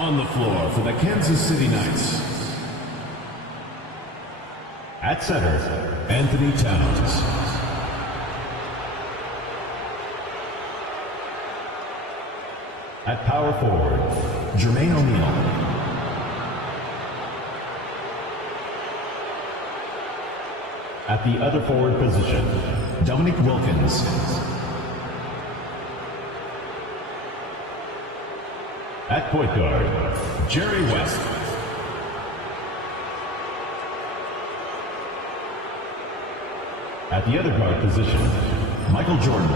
On the floor for the Kansas City Knights. At center, Anthony Towns. At power forward, Jermaine O'Neal. At the other forward position, Dominic Wilkins. At point guard, Jerry West. At the other guard position, Michael Jordan.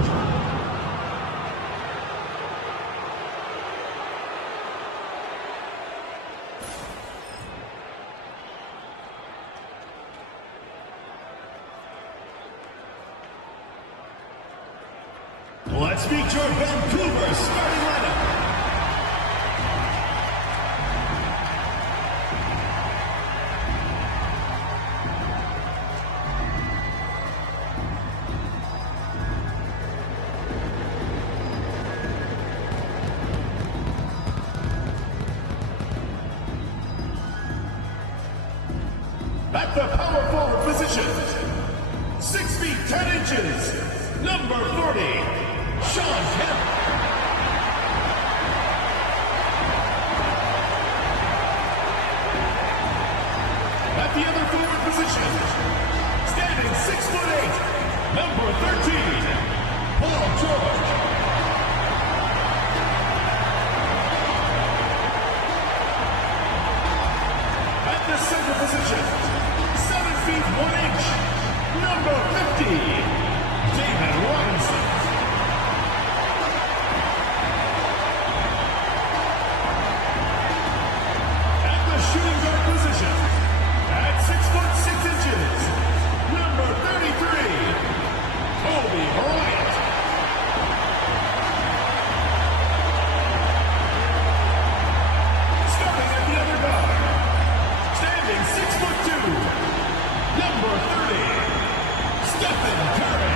Let's meet your Vancouver starting lineup. At the power forward position, 6 feet 10 inches, number 40, Sean Kemp. At the other forward position, standing 6'8", number 13, Paul George. At the center position, 7 feet 1 inch, number 50, David Robinson. At the shooting guard position, at 6'6" number 33, Kobe Bryant. Starting at the other guard, standing 6'2", number 30, Stephen Curry.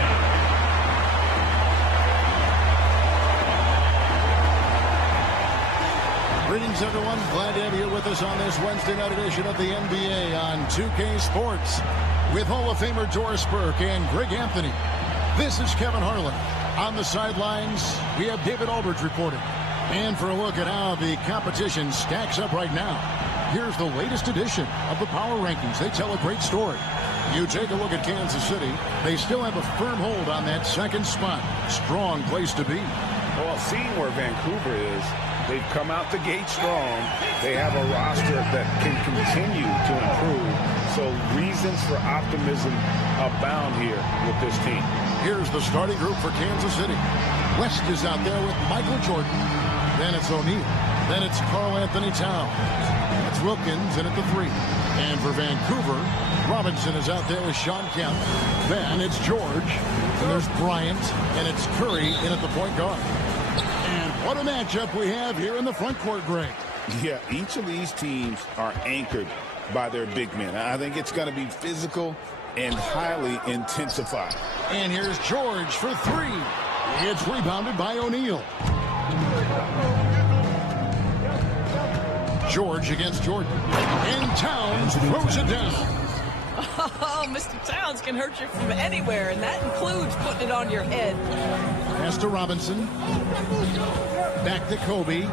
Greetings, everyone. Glad to have you with us on this Wednesday night edition of the NBA on 2K Sports with Hall of Famer Doris Burke and Greg Anthony. This is Kevin Harlan. On the sidelines, we have David Aldridge reporting. And for a look at how the competition stacks up right now, here's the latest edition of the Power Rankings. They tell a great story. You take a look at Kansas City. They still have a firm hold on that second spot. Strong place to be. Well, seeing where Vancouver is, they've come out the gate strong. They have a roster that can continue to improve. So reasons for optimism abound here with this team. Here's the starting group for Kansas City. West is out there with Michael Jordan. Then it's O'Neal. Then it's Karl Anthony Towns. That's Wilkins in at the 3. And for Vancouver, Robinson is out there with Sean Kemp. Then it's George. And there's Bryant. And it's Curry in at the point guard. And what a matchup we have here in the front court, Greg. Yeah, each of these teams are anchored by their big men. I think it's going to be physical and highly intensified. And here's George for 3. It's rebounded by O'Neal. George against Jordan. And Towns throws it down. Oh, Mr. Towns can hurt you from anywhere, and that includes putting it on your head. Pass to Robinson. Back to Kobe.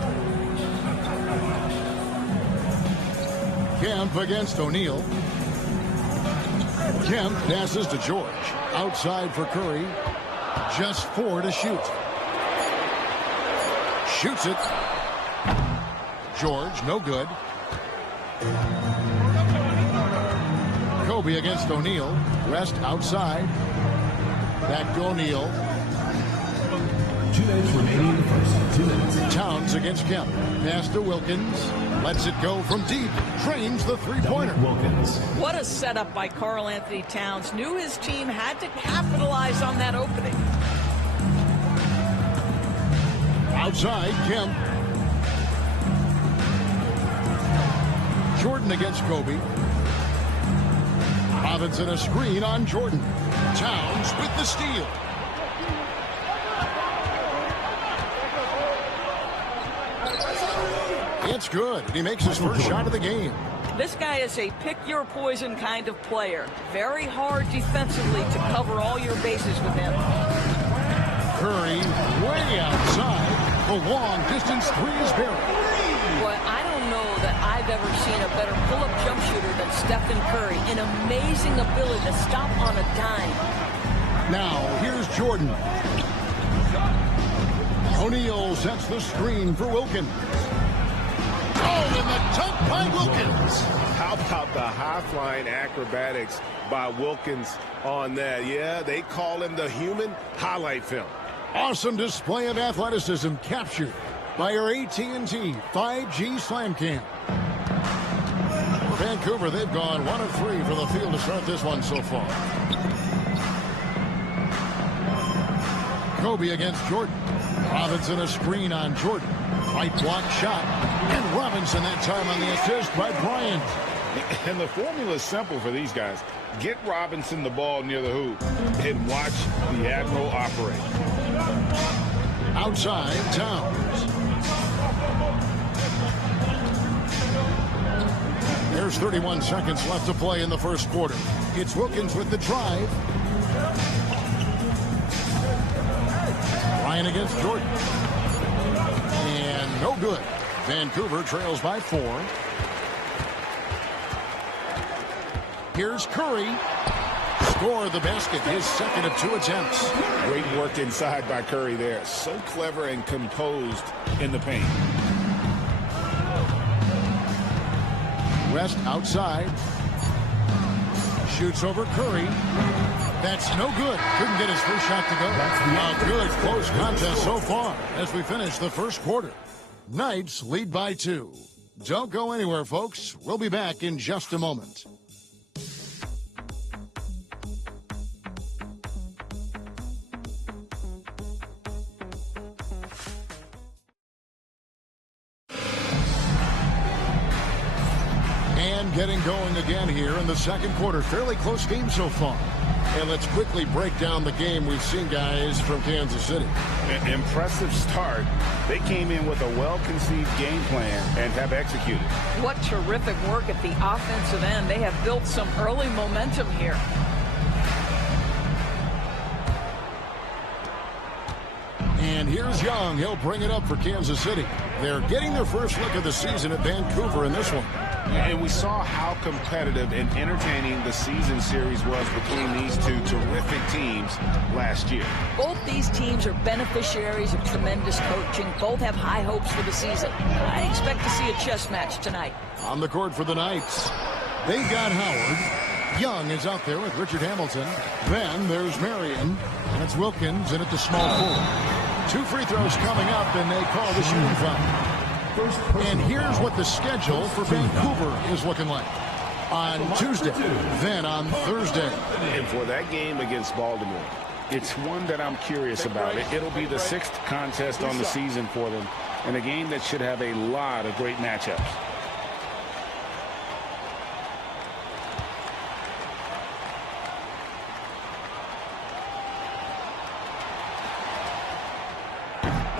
Kemp against O'Neal. Kemp passes to George. Outside for Curry. Just 4 to shoot. Shoots it. George, no good. Kobe against O'Neal. West outside. Back to O'Neal. 2 minutes remaining in the first. 2 minutes. Towns against Kemp. Pass to Wilkins. Lets it go from deep. Drains the three-pointer. Wilkins. What a setup by Karl Anthony Towns. Knew his team had to capitalize on that opening. Outside, Kemp. Jordan against Kobe. Robinson a screen on Jordan. Towns with the steal. It's good. He makes his first shot of the game. This guy is a pick-your-poison kind of player. Very hard defensively to cover all your bases with him. Curry way outside. The long-distance three is buried. Boy, I don't know that I've ever seen a better pull-up jump shooter than Stephen Curry. An amazing ability to stop on a dime. Now, here's Jordan. O'Neal sets the screen for Wilkins. Oh, and the dunk by Wilkins. How about the high-flying acrobatics by Wilkins on that? Yeah, they call him the human highlight film. Awesome display of athleticism captured by our AT&T 5G Slam Cam. For Vancouver, they've gone 1 of 3 for the field to start this one so far. Kobe against Jordan. Robinson a screen on Jordan. Right block shot. And Robinson that time on the assist by Bryant. And the formula is simple for these guys. Get Robinson the ball near the hoop and watch the Admiral operate. Outside, Towns. There's 31 seconds left to play in the first quarter. It's Wilkins with the drive. Ryan against Jordan. And no good. Vancouver trails by 4. Here's Curry. Score the basket, his second of 2 attempts. Great work inside by Curry there. So clever and composed in the paint. West outside. Shoots over Curry. That's no good. Couldn't get his first shot to go. A good close contest so far as we finish the first quarter. Knights lead by 2. Don't go anywhere, folks. We'll be back in just a moment. Getting going again here in the second quarter. Fairly close game so far. And let's quickly break down the game we've seen, guys, from Kansas City. An impressive start. They came in with a well-conceived game plan and have executed. What terrific work at the offensive end. They have built some early momentum here. And here's Young. He'll bring it up for Kansas City. They're getting their first look of the season at Vancouver in this one. And we saw how competitive and entertaining the season series was between these two terrific teams last year. Both these teams are beneficiaries of tremendous coaching. Both have high hopes for the season. I expect to see a chess match tonight. On the court for the Knights, they've got Howard. Young is out there with Richard Hamilton. Then there's Marion. And it's Wilkins in at the small forward. 2 free throws coming up, and they call the shooting foul. And here's what the schedule for Vancouver is looking like. On Tuesday, then on Thursday. And for that game against Baltimore, it's one that I'm curious about. It'll be the 6th contest on the season for them, and a game that should have a lot of great matchups.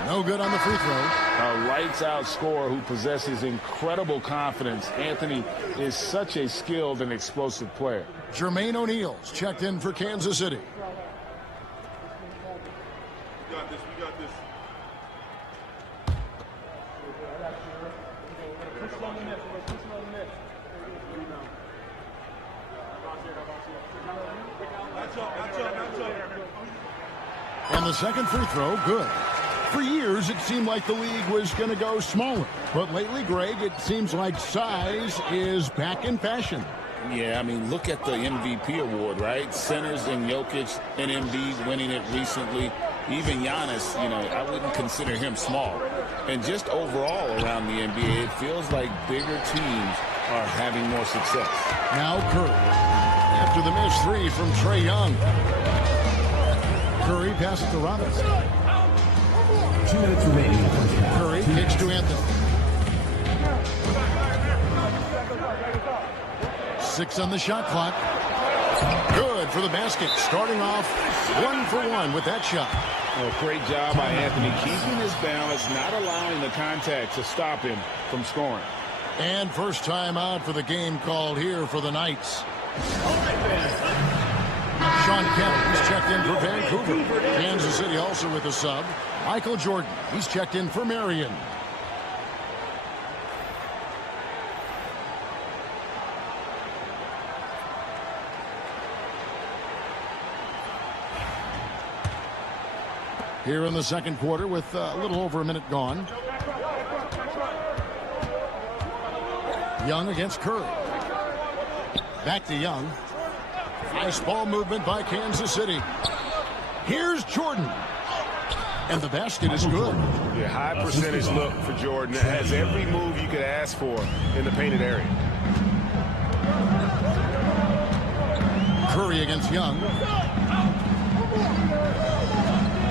No good on the free throw. A lights-out scorer who possesses incredible confidence. Anthony is such a skilled and explosive player. Jermaine O'Neal's checked in for Kansas City. We got this. We got this. And the second free throw, good. For years, it seemed like the league was going to go smaller. But lately, Greg, it seems like size is back in fashion. Yeah, I mean, look at the MVP award, right? Centers and Jokic and Embiid winning it recently. Even Giannis, you know, I wouldn't consider him small. And just overall around the NBA, it feels like bigger teams are having more success. Now Curry. After the missed 3 from Trae Young. Curry passes to Robinson. 2 minutes remaining in the first half. Curry kicks to Anthony. 6 on the shot clock. Good for the basket. Starting off 1 for 1 with that shot. Oh, great job by Anthony, keeping his balance, not allowing the contact to stop him from scoring. And first time out for the game called here for the Knights. Sean Kemp, he's checked in for Vancouver. Kansas City also with a sub. Michael Jordan, he's checked in for Marion. Here in the second quarter with a little over a minute gone. Young against Curry. Back to Young. Nice ball movement by Kansas City. Here's Jordan. And the basket is good. Yeah, high percentage look for Jordan. It has every move you could ask for in the painted area. Curry against Young.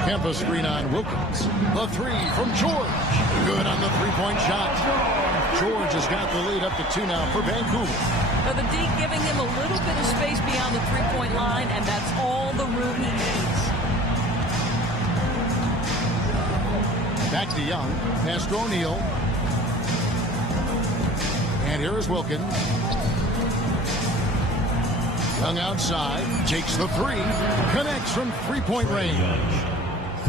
Kemp screen on Wilkins. The three from George. Good on the three-point shot. George has got the lead up to 2 now for Vancouver. But the D giving him a little bit of space beyond the three-point line, and that's all the room he needs. Back to Young. Pass to O'Neal. And here is Wilkins. Young outside. Takes the three. Connects from three-point range.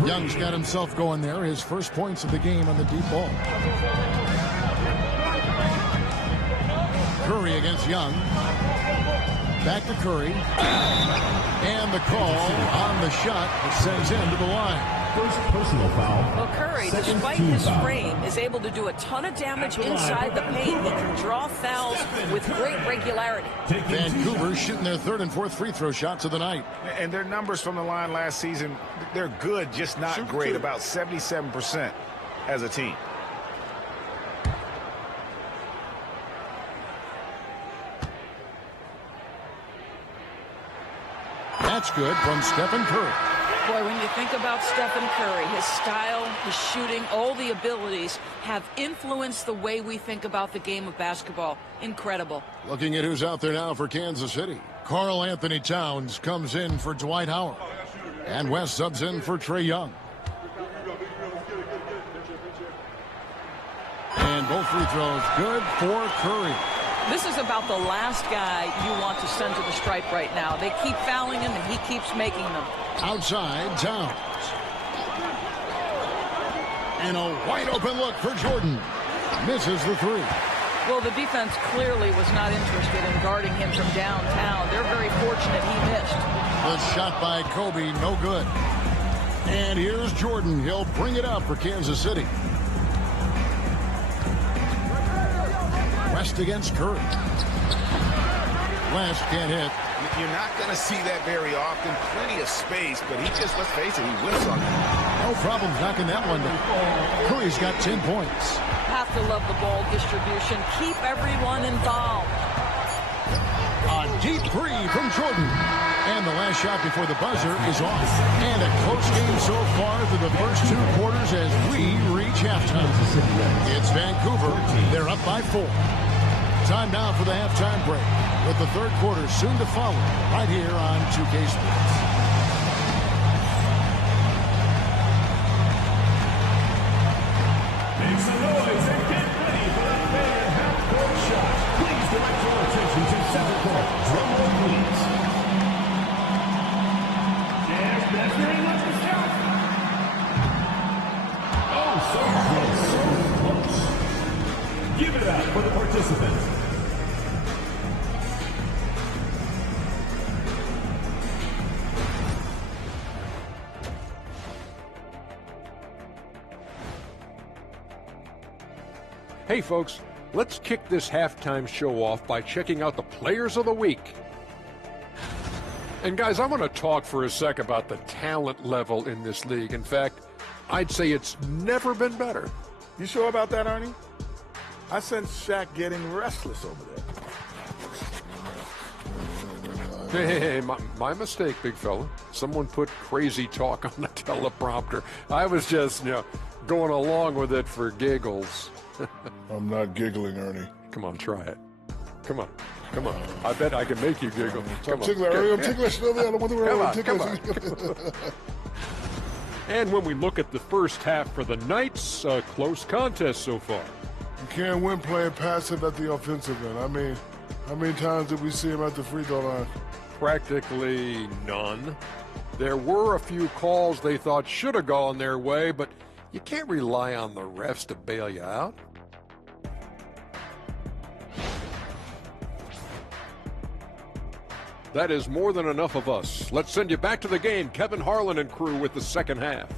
Young's got himself going there. His first points of the game on the deep ball. Curry against Young. Back to Curry. And the call on the shot that sends him to the line. First personal foul. Well, Curry, despite his frame, is able to do a ton of damage inside the paint. He can draw fouls with great regularity. Vancouver shooting their third and fourth free throw shots of the night. And their numbers from the line last season, they're good, just not great. About 77% as a team. That's good from Stephen Curry. Boy, when you think about Stephen Curry, his style, his shooting, all the abilities have influenced the way we think about the game of basketball. Incredible. Looking at who's out there now for Kansas City. Karl Anthony Towns comes in for Dwight Howard. And West subs in for Trae Young. And both free throws good for Curry. This is about the last guy you want to send to the stripe right now. They keep fouling him, and he keeps making them. Outside, Towns. And a wide open look for Jordan. Misses the three. Well, the defense clearly was not interested in guarding him from downtown. They're very fortunate he missed. The shot by Kobe, no good. And here's Jordan. He'll bring it up for Kansas City. West against Curry. West can't hit. You're not going to see that very often. Plenty of space, but he just, let's face it, he whiffs on that. No problem knocking that one down. Curry's got 10 points. Have to love the ball distribution. Keep everyone involved. A deep three from Jordan. And the last shot before the buzzer is off. And a close game so far through the first 2 quarters as we reach halftime. It's Vancouver. They're up by 4. Time now for the halftime break, with the third quarter soon to follow right here on 2K Sports. Make some noise and get ready for the main half-court shot. Please direct your attention to center court. Drum roll, please. Yes, that's very much the shot. Oh, so close, so close. Give it up for the participants. Hey folks, let's kick this halftime show off by checking out the Players of the Week. And guys, I want to talk for a sec about the talent level in this league. In fact, I'd say it's never been better. You sure about that, Arnie? I sense Shaq getting restless over there. Hey, my mistake, big fella. Someone put crazy talk on the teleprompter. I was just, going along with it for giggles. I'm not giggling, Ernie. Come on, try it. Come on. Come on. I bet I can make you giggle. Come on. I'm ticklish. Come on. And when we look at the first half for the Knights, a close contest so far. You can't win playing passive at the offensive end. I mean, how many times did we see him at the free throw line? Practically none. There were a few calls they thought should have gone their way, but you can't rely on the refs to bail you out. That is more than enough of us. Let's send you back to the game. Kevin Harlan and crew with the second half.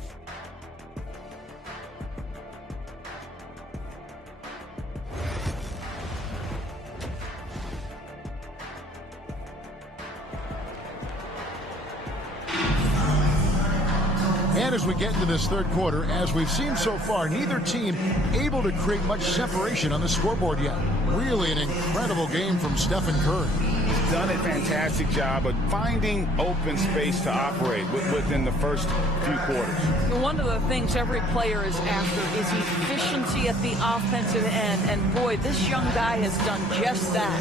And as we get into this third quarter, as we've seen so far, neither team able to create much separation on the scoreboard yet. Really an incredible game from Stephen Curry. He's done a fantastic job of finding open space to operate within the first few quarters. One of the things every player is after is efficiency at the offensive end. And boy, this young guy has done just that.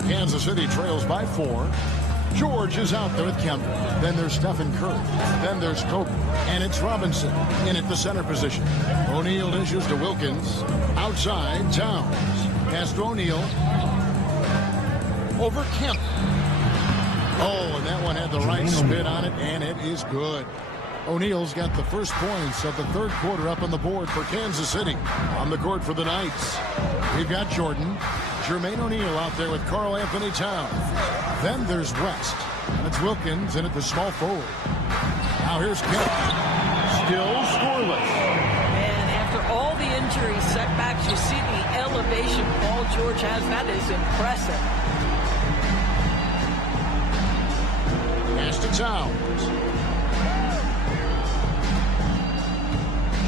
Kansas City trails by 4. George is out there with Kemp. Then there's Stephen Curry. Then there's Kobe. And it's Robinson in at the center position. O'Neal dishes to Wilkins. Outside, Towns. Past O'Neal. Over Kemp. Oh, and that one had the right spin on it, and it is good. O'Neal's got the first points of the third quarter up on the board for Kansas City. On the court for the Knights, we've got Jordan. Jermaine O'Neal out there with Karl Anthony Towns. Then there's West, and it's Wilkins in at the small forward. Now here's Kemp. Still scoreless. And after all the injury setbacks, you see the elevation Paul George has. That is impressive. Pass to Towns.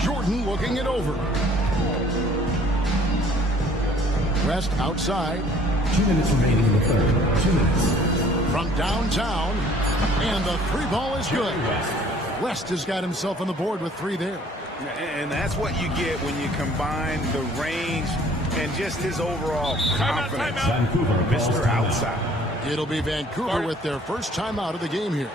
Jordan looking it over. West outside. 2 minutes remaining in the third. 2 minutes. From downtown. And the three ball is good. West has got himself on the board with 3 there. And that's what you get when you combine the range and just his overall confidence. Vancouver, Mr. Outside. It'll be Vancouver with their first time out of the game here.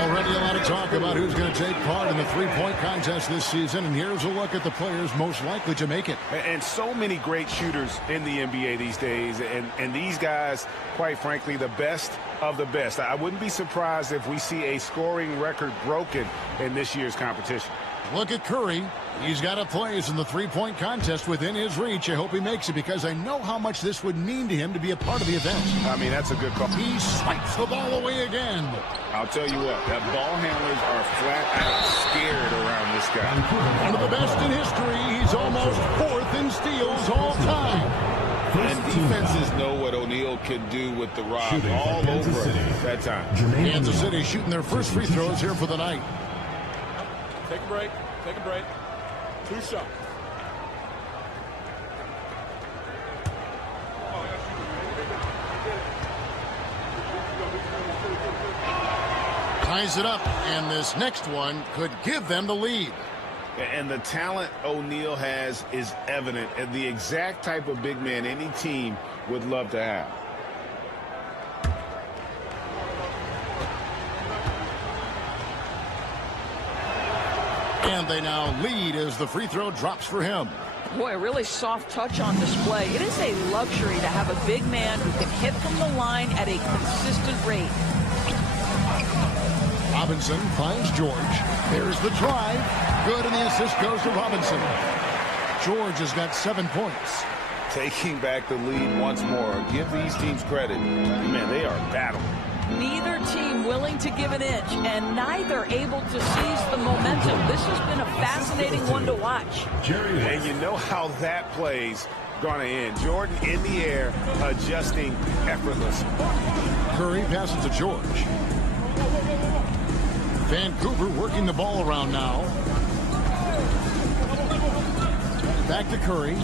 Already a lot of talk about who's going to take part in the three-point contest this season, and here's a look at the players most likely to make it. And so many great shooters in the NBA these days, and these guys, quite frankly, the best of the best. I wouldn't be surprised if we see a scoring record broken in this year's competition. Look at Curry. He's got a place in the three-point contest within his reach. I hope he makes it because I know how much this would mean to him to be a part of the event. I mean, that's a good call. He swipes the ball away again. I'll tell you what, that ball handlers are flat out scared around this guy. One of the best in history. He's almost 4th in steals all time. And defenses know what O'Neal can do with the rock all over that time. Kansas City shooting their first free throws here for the night. Take a break. Take a break. 2 shots. Ties it up, and this next one could give them the lead. And the talent O'Neal has is evident, and the exact type of big man any team would love to have. And they now lead as the free throw drops for him. Boy, a really soft touch on display. It is a luxury to have a big man who can hit from the line at a consistent rate. Robinson finds George. There's the drive. Good, and the assist goes to Robinson. George has got 7 points. Taking back the lead once more. Give these teams credit. Man, they are battling. Neither team willing to give an inch, and neither able to seize the momentum. This has been a fascinating one to watch. And you know how that play's going to end. Jordan in the air, adjusting effortlessly. Curry passes to George. Vancouver working the ball around now. Back to Curry.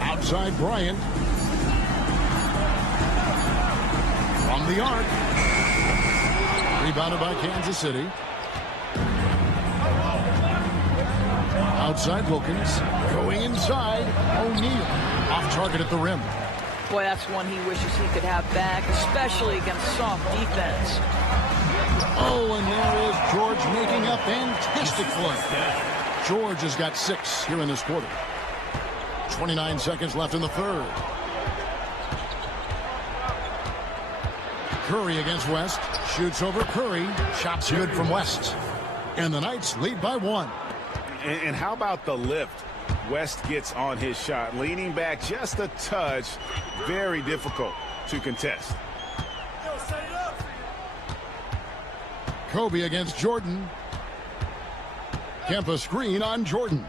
Outside Bryant. From the arc. Rebounded by Kansas City. Outside Wilkins. Going inside. O'Neal. Off target at the rim. Boy, that's one he wishes he could have back, especially against soft defense. Oh, and there is George making a fantastic play. George has got 6 here in this quarter. 29 seconds left in the third. Curry against West. Shoots over Curry. Shots good from West. And the Knights lead by 1. And how about the lift? West gets on his shot, leaning back just a touch. Very difficult to contest. Kobe against Jordan. Kempa screen on Jordan.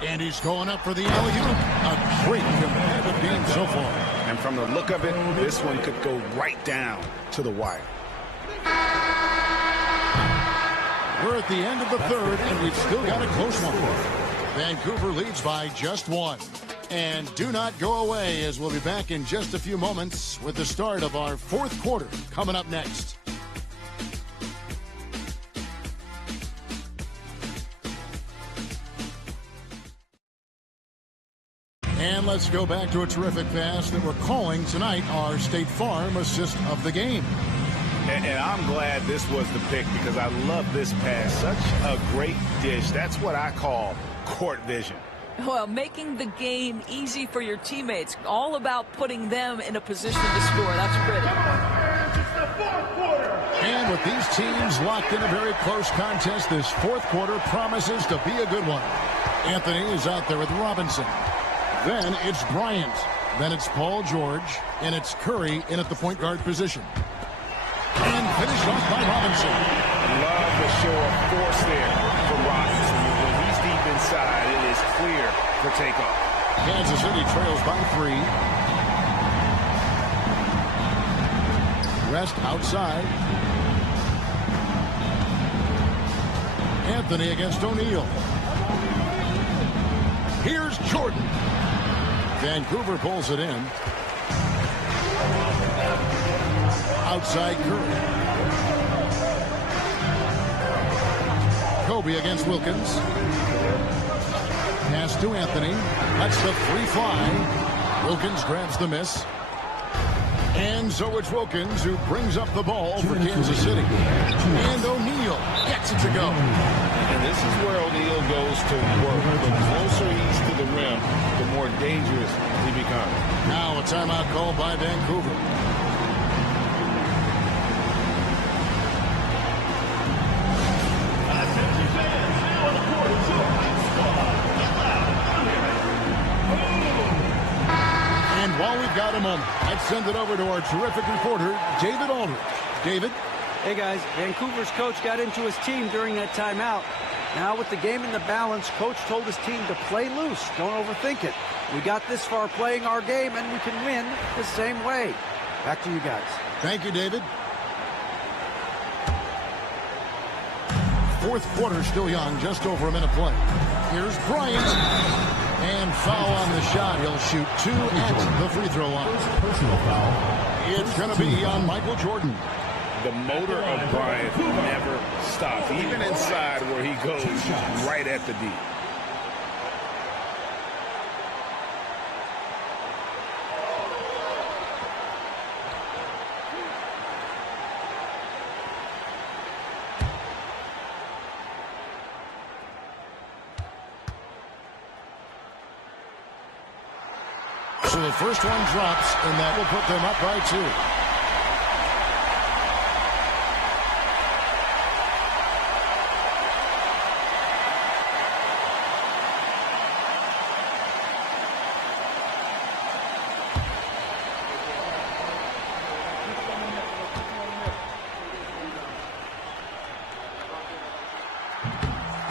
And he's going up for the alley-oop. A great competitive game so far. And from the look of it, this one could go right down to the wire. We're at the end of the third, and we've still got a close one. Vancouver leads by just 1. And do not go away, as we'll be back in just a few moments with the start of our fourth quarter coming up next. And let's go back to a terrific pass that we're calling tonight our State Farm assist of the game. And I'm glad this was the pick because I love this pass. Such a great dish. That's what I call court vision. Well, making the game easy for your teammates. All about putting them in a position to score. That's pretty. And with these teams locked in a very close contest, this fourth quarter promises to be a good one. Anthony is out there with Robinson. Then it's Bryant. Then it's Paul George. And it's Curry in at the point guard position. And finished off by Robinson. Love the show of force there for Robinson. When he's deep inside, it is clear for takeoff. Kansas City trails by 3. West outside. Anthony against O'Neal. Here's Jordan. Vancouver pulls it in. Outside Curry. Kobe against Wilkins. Pass to Anthony. That's the free fly. Wilkins grabs the miss. And so it's Wilkins who brings up the ball for Kansas City. And O'Neal gets it to go. And this is where O'Neal goes to work. The closer he's to the rim, the more dangerous he becomes. Now a timeout called by Vancouver. And while we've got a moment, let's send it over to our terrific reporter, David Aldridge. David? Hey guys, Vancouver's coach got into his team during that timeout. Now with the game in the balance, coach told his team to play loose. Don't overthink it. We got this far playing our game and we can win the same way. Back to you guys. Thank you, David. Fourth quarter still young, just over a minute play. Here's Bryant. And foul on the shot. He'll shoot 2 at the free throw line. Personal foul. It's going to be on Michael Jordan. The motor of Bryant never stops, even inside where he goes right at the D. So the first one drops, and that will put them up by 2.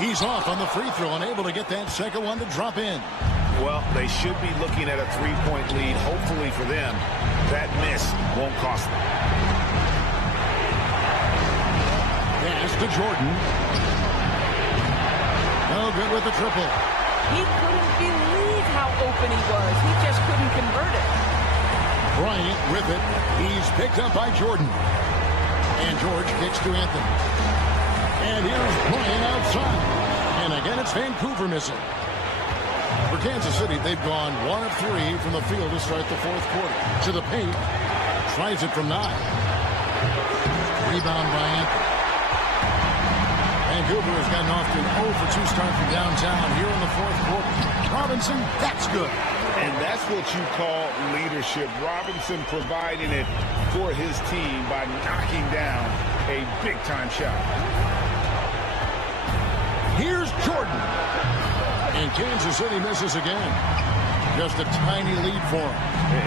He's off on the free throw, unable to get that second one to drop in. Well, they should be looking at a 3-point lead. Hopefully for them, that miss won't cost them. Pass to Jordan. No good with the triple. He couldn't believe how open he was. He just couldn't convert it. Bryant with it. He's picked up by Jordan. And George kicks to Anthony. And here's Bryant outside. And again, it's Vancouver missing. For Kansas City, they've gone 1 of 3 from the field to start the fourth quarter. To the paint. Tries it from 9. Rebound by Anthony. Vancouver has gotten off to an 0 for 2 start from downtown here in the fourth quarter. Robinson, that's good. And that's what you call leadership. Robinson providing it for his team by knocking down a big-time shot. Here's Jordan. And Kansas City misses again. Just a tiny lead for him.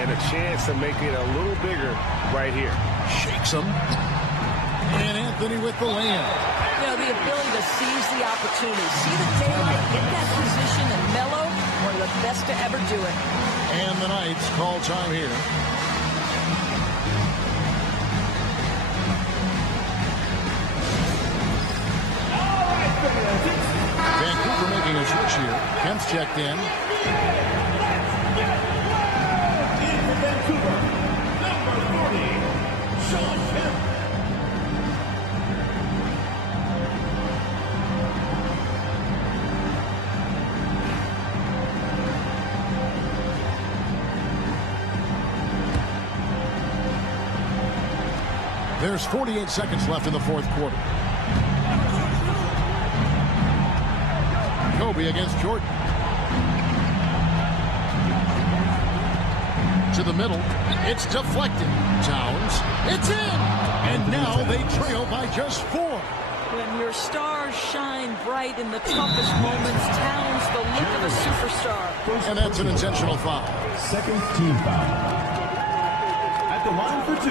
And a chance to make it a little bigger right here. Shakes him. And Anthony with the layup. You know, the ability to seize the opportunity. See the daylight, get that position and mellow. One of the best to ever do it. And the Knights call time here. Vancouver making a switch here. Kemp's checked in. In for Vancouver, number 40, Sean Kemp. There's 48 seconds left in the fourth quarter. Kobe against Jordan. To the middle. It's deflected. Towns. It's in. And now they trail by just 4. When your stars shine bright in the toughest moments, Towns the look of a superstar. And that's an intentional foul. Second team foul. At the line for 2,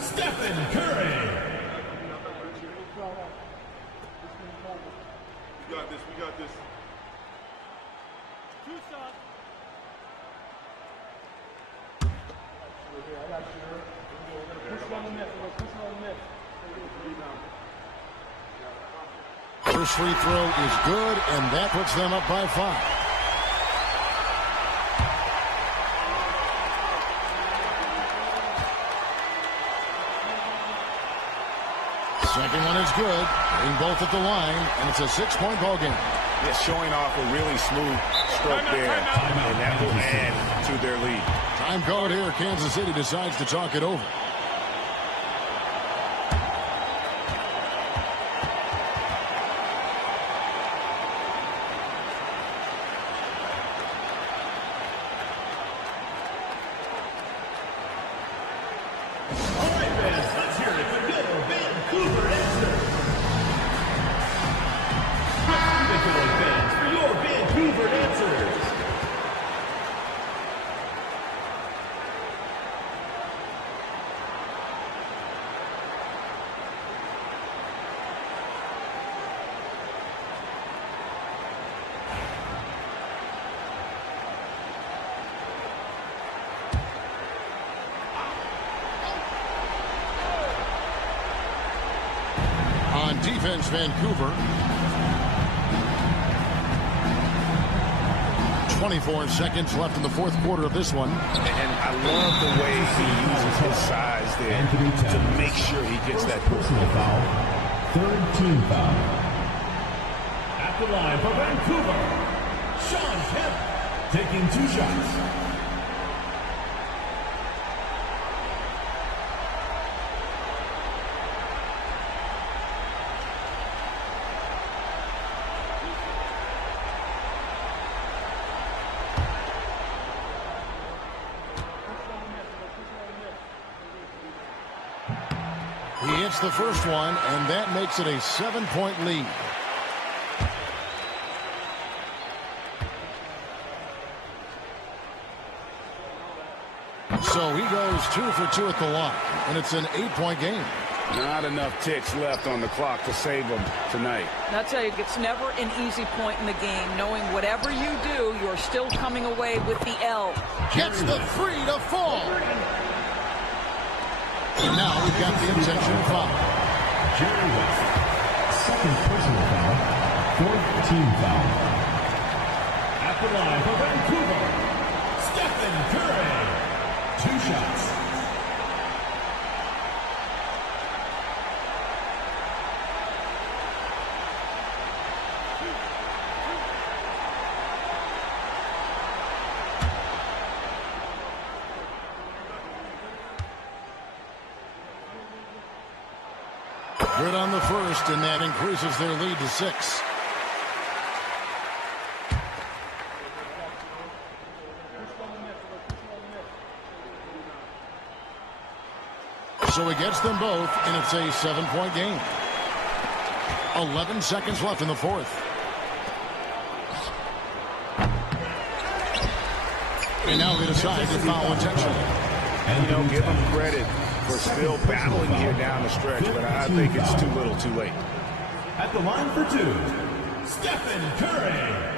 Stephen Curry. We got this. We got this. First free throw is good, and that puts them up by 5. Second one is good. Hitting both at the line, and it's a 6-point ball game. It's showing off a really smooth stroke there, and that will add to their lead. Time called here. Kansas City decides to talk it over. On defense, Vancouver. 24 seconds left in the fourth quarter of this one. And I love the way he uses his size there to make sure he gets that personal foul. Third team foul. At the line for Vancouver, Sean Kemp. taking 2 shots. He hits the first one, and that makes it a 7-point lead. So he goes 2 for 2 at the line, and it's an 8-point game. Not enough ticks left on the clock to save them tonight. And I'll tell you, it's never an easy point in the game, knowing whatever you do, you're still coming away with the L. Gets the 3 to fall. And now we've got the intentional foul. Jerry West. Second personal foul. Fourth team foul. At the line for Vancouver, Stephen Curry. 2 shots. Good on the first, and that increases their lead to 6. So he gets them both, and it's a 7-point game. 11 seconds left in the fourth. And now they decide to foul intentionally. And, give them credit for still battling here down the stretch, but I think it's too little too late. At the line for 2, Stephen Curry.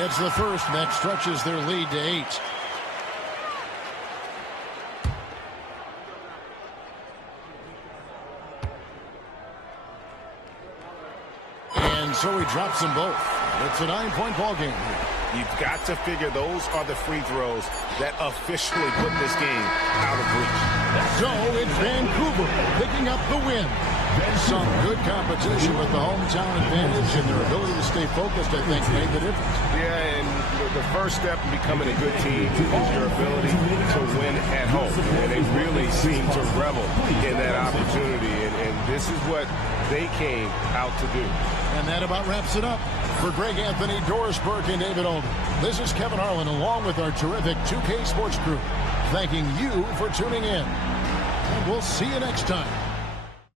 It's the first that stretches their lead to 8. And so he drops them both. It's a 9-point ball game. You've got to figure those are the free throws that officially put this game out of reach. So it's Vancouver picking up the win. Some good competition with the hometown advantage, and their ability to stay focused, I think, made the difference. Yeah, and the first step in becoming a good team is your ability to win at home. And they really seem to revel in that opportunity, and this is what they came out to do. And that about wraps it up. For Greg Anthony, Doris Burke, and David Olden, this is Kevin Harlan along with our terrific 2K Sports crew, thanking you for tuning in. And we'll see you next time.